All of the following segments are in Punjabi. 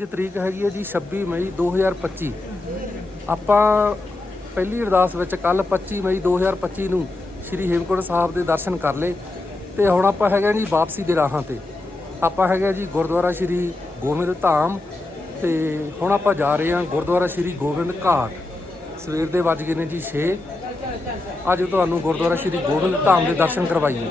ਅੱਜ ਤਰੀਕ ਹੈਗੀ ਹੈ ਜੀ 26 ਮਈ 2025 ਆਪਾਂ ਪਹਿਲੀ ਅਰਦਾਸ ਵਿੱਚ ਕੱਲ 25 ਮਈ 2025 ਨੂੰ ਸ੍ਰੀ ਹੇਮਕੁੰਟ ਸਾਹਿਬ ਦੇ ਦਰਸ਼ਨ ਕਰ ਲਏ ਤੇ ਹੁਣ ਆਪਾਂ ਹੈਗੇ ਜੀ ਵਾਪਸੀ ਦੇ ਰਾਹਾਂ ਤੇ। ਆਪਾਂ ਹੈਗੇ ਜੀ ਗੁਰਦੁਆਰਾ ਸ੍ਰੀ ਗੋਬਿੰਦ ਧਾਮ ਤੇ ਹੁਣ ਆਪਾਂ ਜਾ ਰਹੇ ਹਾਂ ਗੁਰਦੁਆਰਾ ਸ੍ਰੀ ਗੋਬਿੰਦ ਘਾਟ। ਸਵੇਰ ਦੇ ਵੱਜ ਗਏ ਨੇ ਜੀ 6 ਅੱਜ ਤੁਹਾਨੂੰ ਗੁਰਦੁਆਰਾ ਸ੍ਰੀ ਗੋਬਿੰਦ ਧਾਮ ਦੇ ਦਰਸ਼ਨ ਕਰਵਾਈਏ।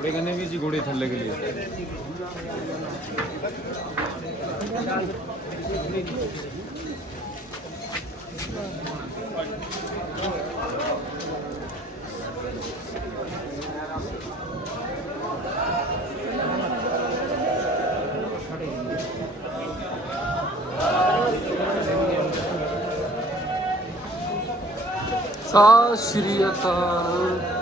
घोड़े करने भी जी घोड़े थल्ले के लिए ਸਤਿ ਸ਼੍ਰੀ ਅਕਾਲ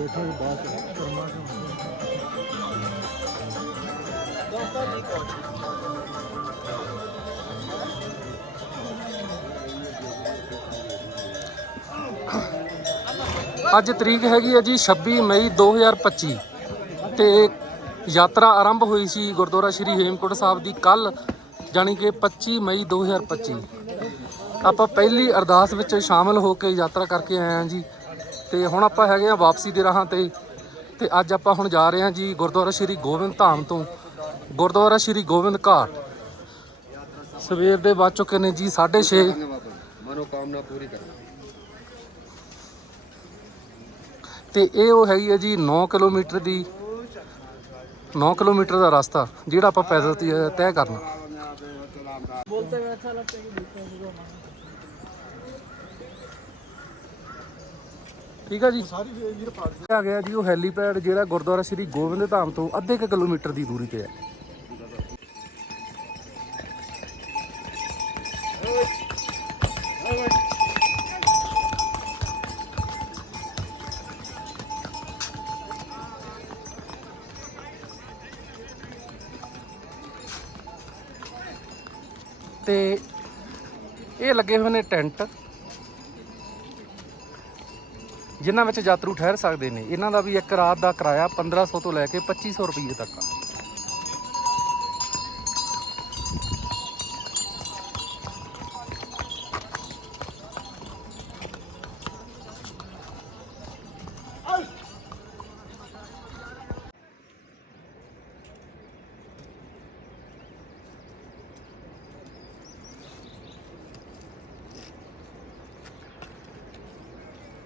ਫੇਰ ਹੁਣ ਵੇਖਾਂਗੇ ਬਾਅਦ ਚ। ਕਰਮਾ ਅੱਜ ਤਰੀਕ ਹੈਗੀ ਹੈ ਜੀ 26 ਮਈ 2025 ਤੇ ਯਾਤਰਾ ਆਰੰਭ ਹੋਈ ਸੀ ਗੁਰਦੁਆਰਾ ਸ਼੍ਰੀ ਹੇਮਕੁੰਟ ਸਾਹਿਬ ਦੀ ਕੱਲ ਜਾਣੀ ਕਿ 25 ਮਈ 2025 ਆਪਾਂ ਪਹਿਲੀ ਅਰਦਾਸ ਵਿੱਚ ਸ਼ਾਮਲ ਹੋ ਕੇ ਯਾਤਰਾ ਕਰਕੇ ਆਏ ਹਾਂ ਜੀ। ਤੇ ਹੁਣ ਆਪਾਂ ਹੈਗੇ ਆ ਵਾਪਸੀ ਦੇ ਰਾਹਾਂ ਤੇ। ਤੇ ਅੱਜ ਆਪਾਂ ਹੁਣ ਜਾ ਰਹੇ ਹਾਂ ਜੀ ਗੁਰਦੁਆਰਾ ਸ਼੍ਰੀ ਗੋਬਿੰਦ ਧਾਮ ਤੋਂ। ਗੁਰਦੁਆਰਾ ਸ਼੍ਰੀ ਗੋਬਿੰਦ ਘਾਟ। ਸਵੇਰ ਦੇ ਵੱਜ ਚੁੱਕੇ ਨੇ ਜੀ 6:30 ਮਨੋਕਾਮਨਾ ਪੂਰੀ ਕਰਨਾ। ਤੇ ਇਹ ਉਹ ਹੈਗੀ ਹੈ ਜੀ 9 ਕਿਲੋਮੀਟਰ ਦੀ 9 ਕਿਲੋਮੀਟਰ ਦਾ ਰਸਤਾ ਜਿਹੜਾ ਆਪਾਂ ਪੈਦਲ ਤੈਅ ਕਰਨਾ। ਬੋਲਤੇ ਅੱਛਾ ਲੱਗਦਾ ਕਿ ਦੇਖਿਆ ਠੀਕ ਆ ਜੀ? ਸਾਰੀ ਵੀਰ ਪਾੜ ਆ ਗਿਆ ਜੀ ਉਹ ਹੈਲੀਪੈਡ ਜਿਹੜਾ ਗੁਰਦੁਆਰਾ ਸ੍ਰੀ ਗੋਬਿੰਦ ਧਾਮ ਤੋਂ ਅੱਧੇ ਕੁ ਕਿਲੋਮੀਟਰ ਦੀ ਦੂਰੀ ਤੇ ਹੈ। ਤੇ ਇਹ ਲੱਗੇ ਹੋਏ ਨੇ ਟੈਂਟ। ਜਿਨ੍ਹਾਂ ਵਿੱਚ ਯਾਤਰੂ ਠਹਿਰ ਸਕਦੇ ਨੇ, ਇਹਨਾਂ ਦਾ ਵੀ ਇੱਕ ਰਾਤ ਦਾ ਕਿਰਾਇਆ 1500 ਤੋਂ ਲੈ ਕੇ 2500 ਰੁਪਏ ਤੱਕ ਆ।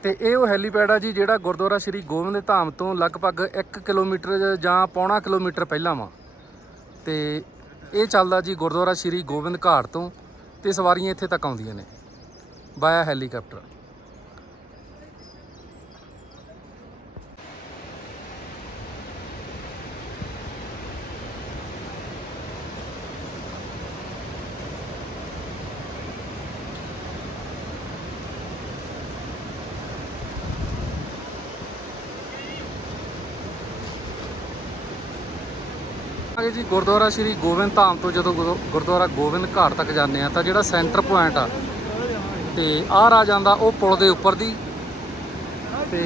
ਤੇ ਇਹ ਉਹ ਹੈਲੀਪੈਡ ਆ ਜੀ ਜਿਹੜਾ ਗੁਰਦੁਆਰਾ ਸ੍ਰੀ ਗੋਬਿੰਦ ਧਾਮ ਤੋਂ ਲਗਭਗ 1 ਕਿਲੋਮੀਟਰ ਜਾਂ ਪੌਣਾ ਕਿਲੋਮੀਟਰ ਪਹਿਲਾਂ ਵਾ। ਤੇ ਇਹ ਚੱਲਦਾ ਜੀ ਗੁਰਦੁਆਰਾ ਸ੍ਰੀ ਗੋਬਿੰਦ ਘਾਟ ਤੋਂ ਤੇ ਸਵਾਰੀਆਂ ਇੱਥੇ ਤੱਕ ਆਉਂਦੀਆਂ ਨੇ ਬਾਇਆ ਹੈਲੀਕਾਪਟਰ ਆਗੇ ਜੀ ਗੁਰਦੁਆਰਾ ਸ਼੍ਰੀ ਗੋਬਿੰਦ ਧਾਮ ਤੋਂ ਜਦੋਂ ਗੁਰੂ- ਗੁਰਦੁਆਰਾ ਗੋਬਿੰਦ ਘਾਟ ਤੱਕ ਜਾਂਦੇ ਆ ਤਾਂ ਜਿਹੜਾ ਸੈਂਟਰ ਪੁਆਇੰਟ ਆ, ਤੇ ਆਹ ਆ ਜਾਂਦਾ ਉਹ ਪੁਲ ਦੇ ਉੱਪਰ ਦੀ ਤੇ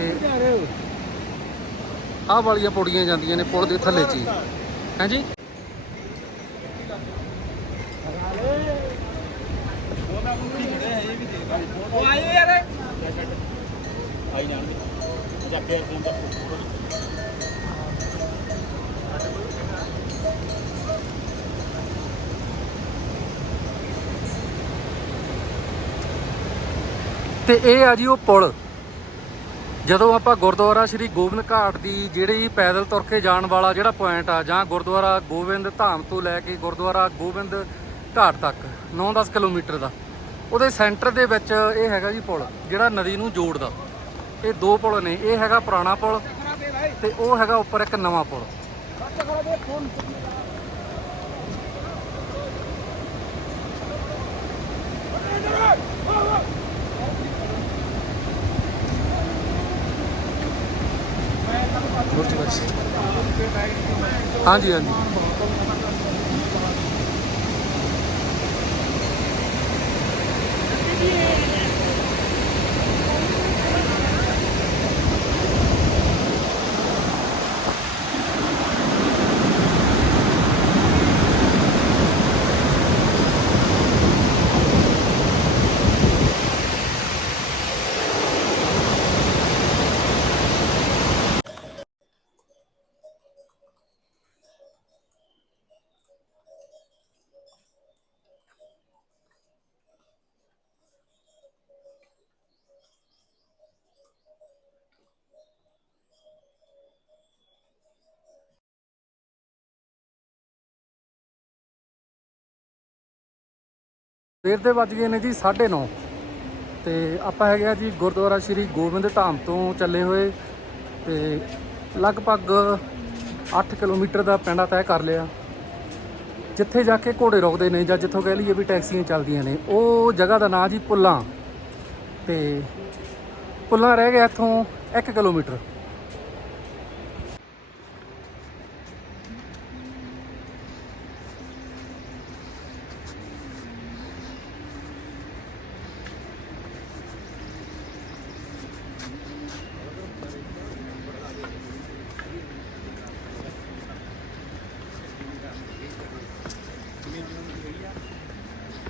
ਆਹ ਵਾਲੀਆਂ ਪੌੜੀਆਂ ਜਾਂਦੀਆਂ ਨੇ ਪੁਲ ਦੇ ਥੱਲੇ 'ਚ ਹੀ। ਹਾਂਜੀ ਉਹ ਆਏ ਯਾਰ ਤੇ ਇਹ ਆ ਜੀ ਉਹ ਪੁਲ। ਜਦੋਂ ਆਪਾਂ ਗੁਰਦੁਆਰਾ ਸ਼੍ਰੀ ਗੋਬਿੰਦ ਘਾਟ ਦੀ ਜਿਹੜੀ ਪੈਦਲ ਤੁਰ ਕੇ ਜਾਣ ਵਾਲਾ ਜਿਹੜਾ ਪੁਆਇੰਟ ਆ, ਜਾਂ ਗੁਰਦੁਆਰਾ ਗੋਬਿੰਦ ਧਾਮ ਤੋਂ ਲੈ ਕੇ ਗੁਰਦੁਆਰਾ ਗੋਬਿੰਦ ਘਾਟ ਤੱਕ 9-10 ਕਿਲੋਮੀਟਰ ਦਾ, ਉਹਦੇ ਸੈਂਟਰ ਦੇ ਵਿੱਚ ਇਹ ਹੈਗਾ ਜੀ ਪੁਲ, ਜਿਹੜਾ ਨਦੀ ਨੂੰ ਜੋੜਦਾ। ਇਹ ਦੋ ਪੁਲ ਨੇ, ਇਹ ਹੈਗਾ ਪੁਰਾਣਾ ਪੁਲ ਤੇ ਉਹ ਹੈਗਾ ਉੱਪਰ ਇੱਕ ਨਵਾਂ ਪੁਲ। ਹਾਂਜੀ ਹਾਂਜੀ। ਸਵੇਰ ਦੇ ਵੱਜ ਗਏ ਨੇ ਜੀ 9:30 ਤੇ ਆਪਾਂ ਹੈਗੇ ਆ ਜੀ ਗੁਰਦੁਆਰਾ ਸ਼੍ਰੀ ਗੋਬਿੰਦ ਧਾਮ ਤੋਂ ਚੱਲੇ ਹੋਏ ਤੇ ਲਗਭਗ 8 ਕਿਲੋਮੀਟਰ ਦਾ ਪੈਂਡਾ ਤੈਅ ਕਰ ਲਿਆ। ਜਿੱਥੇ ਜਾ ਕੇ ਘੋੜੇ ਰੁਕਦੇ ਨੇ ਜਾਂ ਜਿੱਥੋਂ ਕਹਿ ਲਈਏ ਵੀ ਟੈਕਸੀਆਂ ਚੱਲਦੀਆਂ ਨੇ, ਉਹ ਜਗ੍ਹਾ ਦਾ ਨਾਂ ਜੀ ਪੁੱਲਾਂ। ਤੇ ਪੁੱਲਾਂ ਰਹਿ ਗਿਆ ਇੱਥੋਂ 1 ਕਿਲੋਮੀਟਰ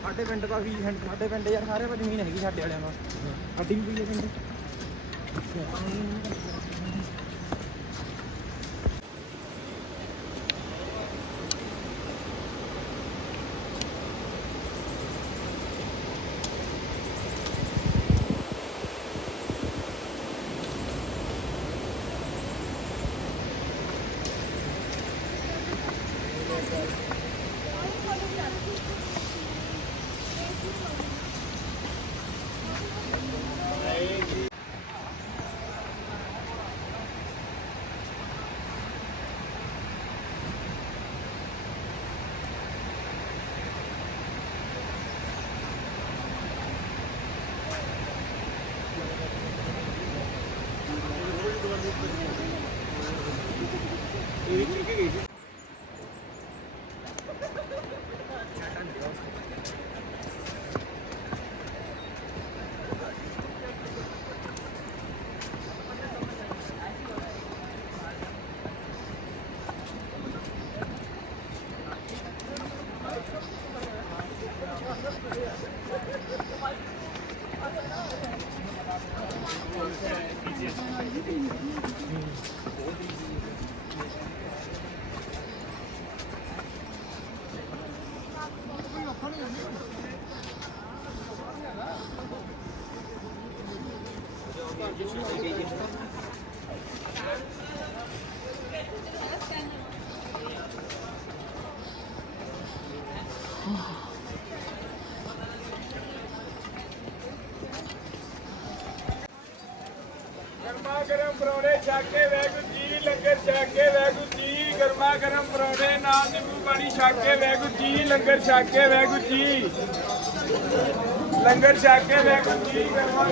ਸਾਡੇ ਪਿੰਡ ਦਾ ਵੀ ਸਾਡੇ ਪਿੰਡ ਯਾਰ ਸਾਰੇ ਕੋਲ ਜ਼ਮੀਨ ਹੈਗੀ ਸਾਡੇ ਵਾਲਿਆਂ ਕੋਲ। ਸਾਡੀ ਵੀ ਪਈ ਹੈ ਪਿੰਡ। 이쪽에 계시죠? ਛਕ ਕੇ ਵੈਗੂ ਜੀ, ਲੰਗਰ ਛਕ ਕੇ ਵੈਗੂ ਜੀ। ਲੰਗਰ ਛਕ ਕੇ ਵੈਗੂ ਜੀ ਗਰਮਾ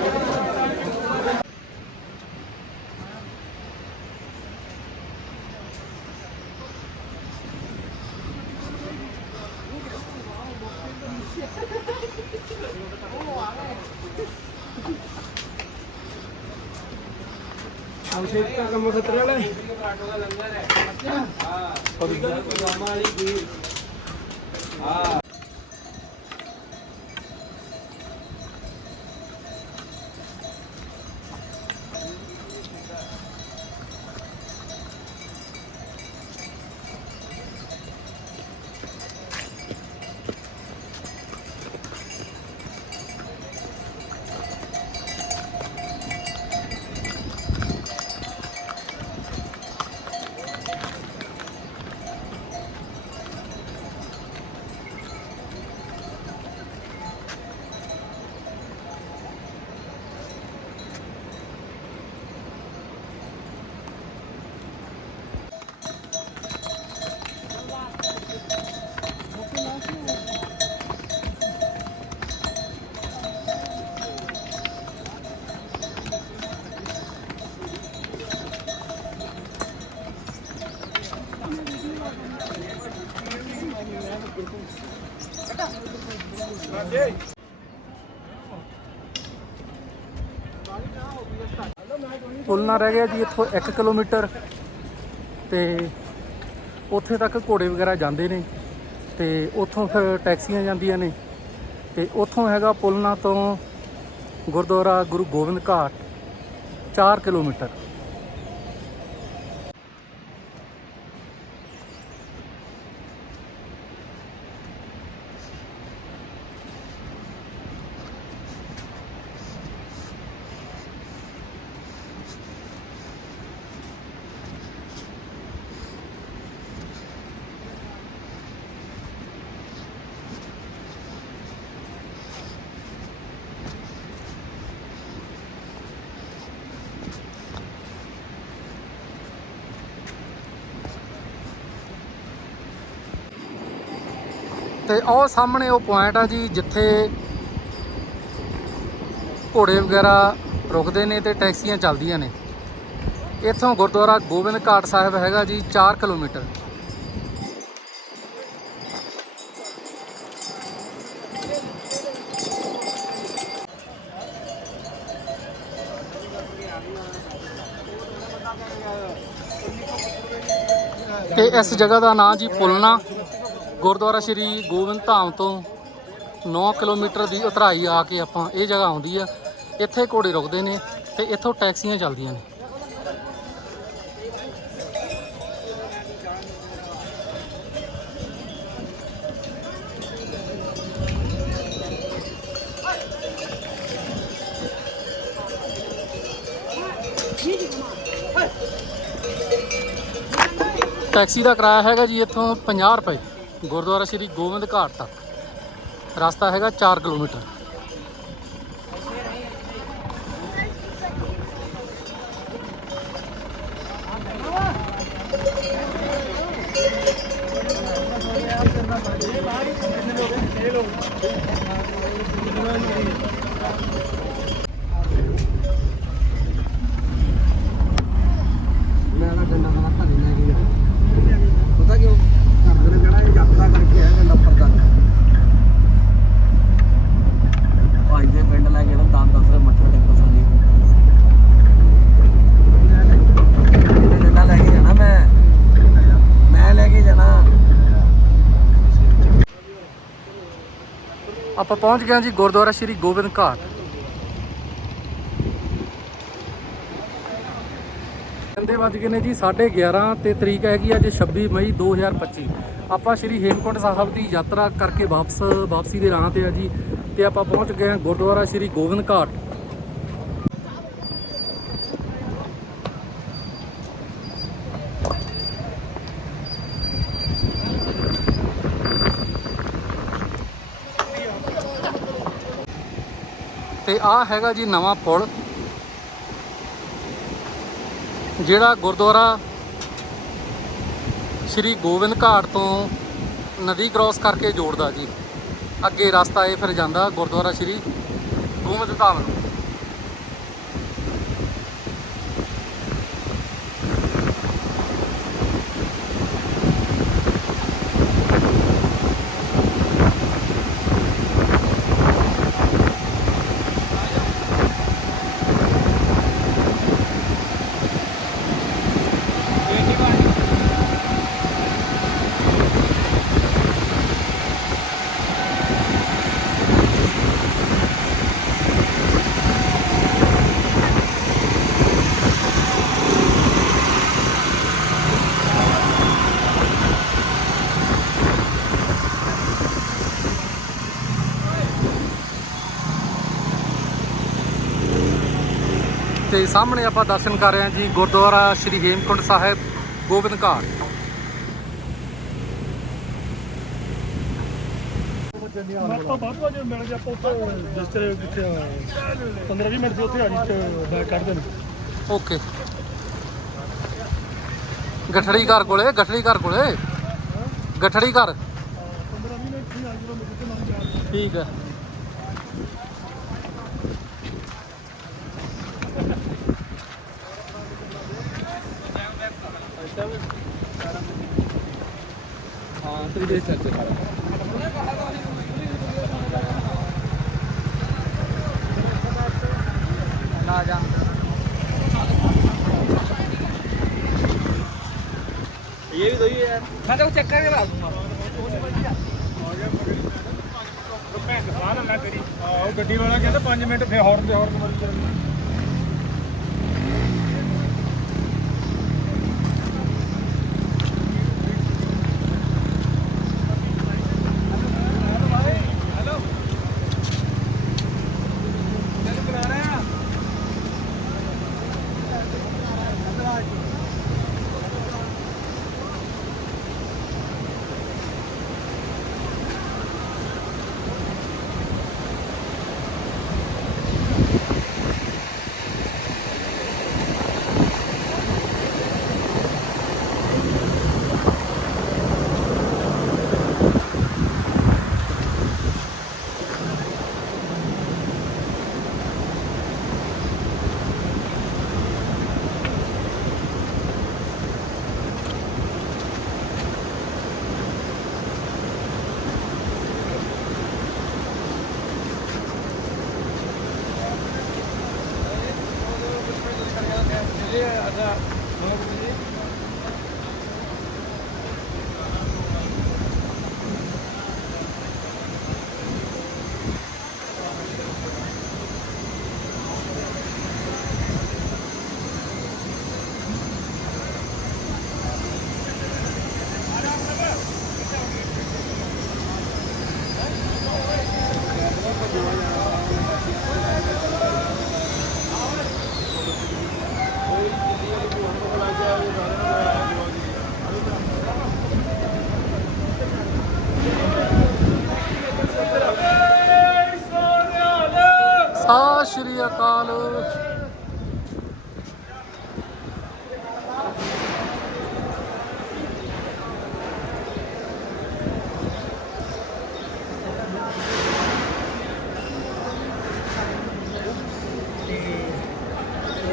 ਤੁਲਨਾ ਰਹਿ ਗਿਆ ਜੀ ਇੱਥੋਂ 1 ਕਿਲੋਮੀਟਰ ਤੇ ਉੱਥੇ ਤੱਕ ਘੋੜੇ ਵਗੈਰਾ ਜਾਂਦੇ ਨੇ ਤੇ ਉੱਥੋਂ ਫਿਰ ਟੈਕਸੀਆਂ ਜਾਂਦੀਆਂ ਨੇ ਤੇ ਉੱਥੋਂ ਹੈਗਾ ਪੁਲਨਾ ਤੋਂ ਗੁਰਦੁਆਰਾ ਗੁਰੂ ਗੋਬਿੰਦ ਘਾਟ 4 ਕਿਲੋਮੀਟਰ। ਤੇ ਉਹ ਸਾਹਮਣੇ ਉਹ ਪੁਆਇੰਟ ਆ ਜੀ ਜਿੱਥੇ ਘੋੜੇ ਵਗੈਰਾ ਰੁਕਦੇ ਨੇ ਤੇ ਟੈਕਸੀਆਂ ਚੱਲਦੀਆਂ ਨੇ। ਇੱਥੋਂ ਗੁਰਦੁਆਰਾ ਗੋਬਿੰਦ ਘਾਟ ਸਾਹਿਬ ਹੈਗਾ ਜੀ 4 ਕਿਲੋਮੀਟਰ। ਤੇ ਇਸ ਜਗ੍ਹਾ ਦਾ ਨਾਂ ਜੀ ਪੁਲਨਾ ਗੁਰਦੁਆਰਾ ਸ਼੍ਰੀ ਗੋਬਿੰਦ ਧਾਮ ਤੋਂ 9 ਕਿਲੋਮੀਟਰ ਦੀ ਉਤਰਾਈ ਆ ਕੇ ਆਪਾਂ ਇਹ ਜਗ੍ਹਾ ਆਉਂਦੀ ਆ। ਇੱਥੇ ਘੋੜੇ ਰੁਕਦੇ ਨੇ ਤੇ ਇੱਥੋਂ ਟੈਕਸੀਆਂ ਚੱਲਦੀਆਂ ਨੇ। ਟੈਕਸੀ ਦਾ ਕਿਰਾਇਆ ਹੈਗਾ ਜੀ ਇੱਥੋਂ 50 ਰੁਪਏ। ਗੁਰਦੁਆਰਾ ਸ਼੍ਰੀ ਗੋਬਿੰਦ ਘਾਟ ਤੱਕ। ਰਸਤਾ ਹੈਗਾ 4 ਕਿਲੋਮੀਟਰ ਮੈਂ ਤਾਂ ਡੰਡਾ ਮੇਰਾ ਘਰੇ ਲੈ ਕੇ ਜਾਣਾ ਪਤਾ ਕਿਉਂ ਘਰ ਦੇ ਨੇ ਕਹਿਣਾ ਇਹ ਯਾਤਰਾ ਕਰਕੇ ਆਇਆ ਡੰਡਾ ਉੱਪਰ ਤੱਕ ਭਾਈ ਦੇ ਪਿੰਡ ਲੈ ਕੇ ਨਾ ਤਾਂ ਦੱਸ ਰਿਹਾ ਮੱਥਾ ਟੇਕੋ ਸਾਲੀ ਡੰਡਾ ਲੈ ਕੇ ਜਾਣਾ ਮੈਂ ਮੈਂ ਲੈ ਕੇ ਜਾਣਾ ਆਪਾਂ ਪਹੁੰਚ ਗਏ ਹਾਂ ਜੀ ਗੁਰਦੁਆਰਾ ਸ਼੍ਰੀ ਗੋਬਿੰਦ ਘਾਟ। ਕਹਿੰਦੇ ਵੱਜ ਗਏ ਨੇ ਜੀ 11:30 ਤੇ ਤਰੀਕ ਹੈਗੀ ਅੱਜ 26 ਮਈ 2025 ਆਪਾਂ ਸ਼੍ਰੀ ਹੇਮਕੁੰਟ ਸਾਹਿਬ ਦੀ ਯਾਤਰਾ ਕਰਕੇ ਵਾਪਸ, ਵਾਪਸੀ ਦੇ ਰਾਹ ਤੇ ਆ ਜੀ, ਤੇ ਆਪਾਂ ਪਹੁੰਚ ਗਏ ਹਾਂ ਗੁਰਦੁਆਰਾ ਸ਼੍ਰੀ ਗੋਬਿੰਦ ਘਾਟ। ਤੇ ਆ ਹੈਗਾ ਜੀ ਨਵਾਂ ਪੁਲ, ਜਿਹੜਾ ਗੁਰਦੁਆਰਾ ਸ਼੍ਰੀ ਗੋਬਿੰਦ ਘਾਟ ਤੋਂ ਨਦੀ ਕ੍ਰਾਸ ਕਰਕੇ ਜੋੜਦਾ ਜੀ। ਅੱਗੇ ਰਸਤਾ ਇਹ ਫਿਰ ਜਾਂਦਾ ਗੁਰਦੁਆਰਾ ਸ਼੍ਰੀ ਗੋਬਿੰਦ ਧਾਮ ਨੂੰ। ਤੇ ਸਾਹਮਣੇ ਆਪਾਂ ਦਰਸ਼ਨ ਕਰ ਰਹੇ ਹਾਂ ਜੀ ਗੁਰਦੁਆਰਾ ਸ਼੍ਰੀ ਹੇਮਕੁੰਟ ਸਾਹਿਬ ਗੋਬਿੰਦ ਘਾਟ ਮੈਂ ਤਾਂ ਬਾਅਦ ਵਿੱਚ ਮਿਲ ਗਿਆ ਆਪਾਂ ਉੱਥੇ ਜਿਸ ਤਰ੍ਹਾਂ ਜਿੱਥੇ 15 20 ਮਿੰਟ ਦੇ ਉੱਥੇ ਆ ਜੀ ਤੇ ਬੈਗ ਕੱਢਦੇ ਨੇ ਓਕੇ। ਗਠੜੀ ਘਰ ਕੋਲੇ ਗਠੜੀ ਘਰ ਕੋਲੇ? ਗਠੜੀ ਘਰ? 15 20 ਮਿੰਟ ਹੀ। ਆ ਜਦੋਂ ਮੈਂ ਜਿੱਥੇ ਮਨ ਜਾ ਠੀਕ ਹੈ हाँ तो ये चलते सारा ਆਹ ਗੱਡੀ ਵਾਲਾ ਕਹਿੰਦਾ 5 ਮਿੰਟ ਫੇਰ ਹੌਰਨ ਦੇ ਹੌਰਨ ਮਾਰੀ ਜਾਂਦੇ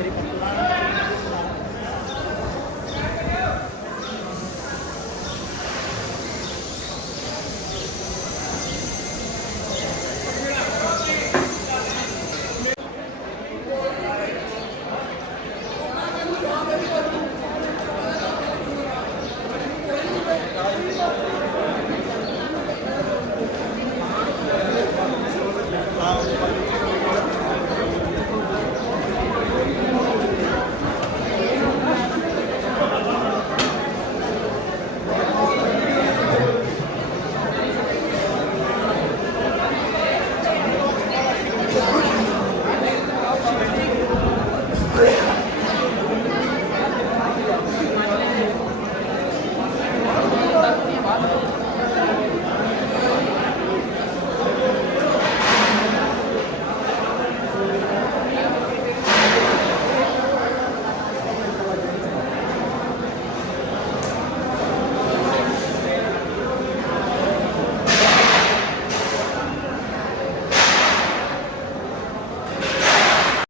allez prendre.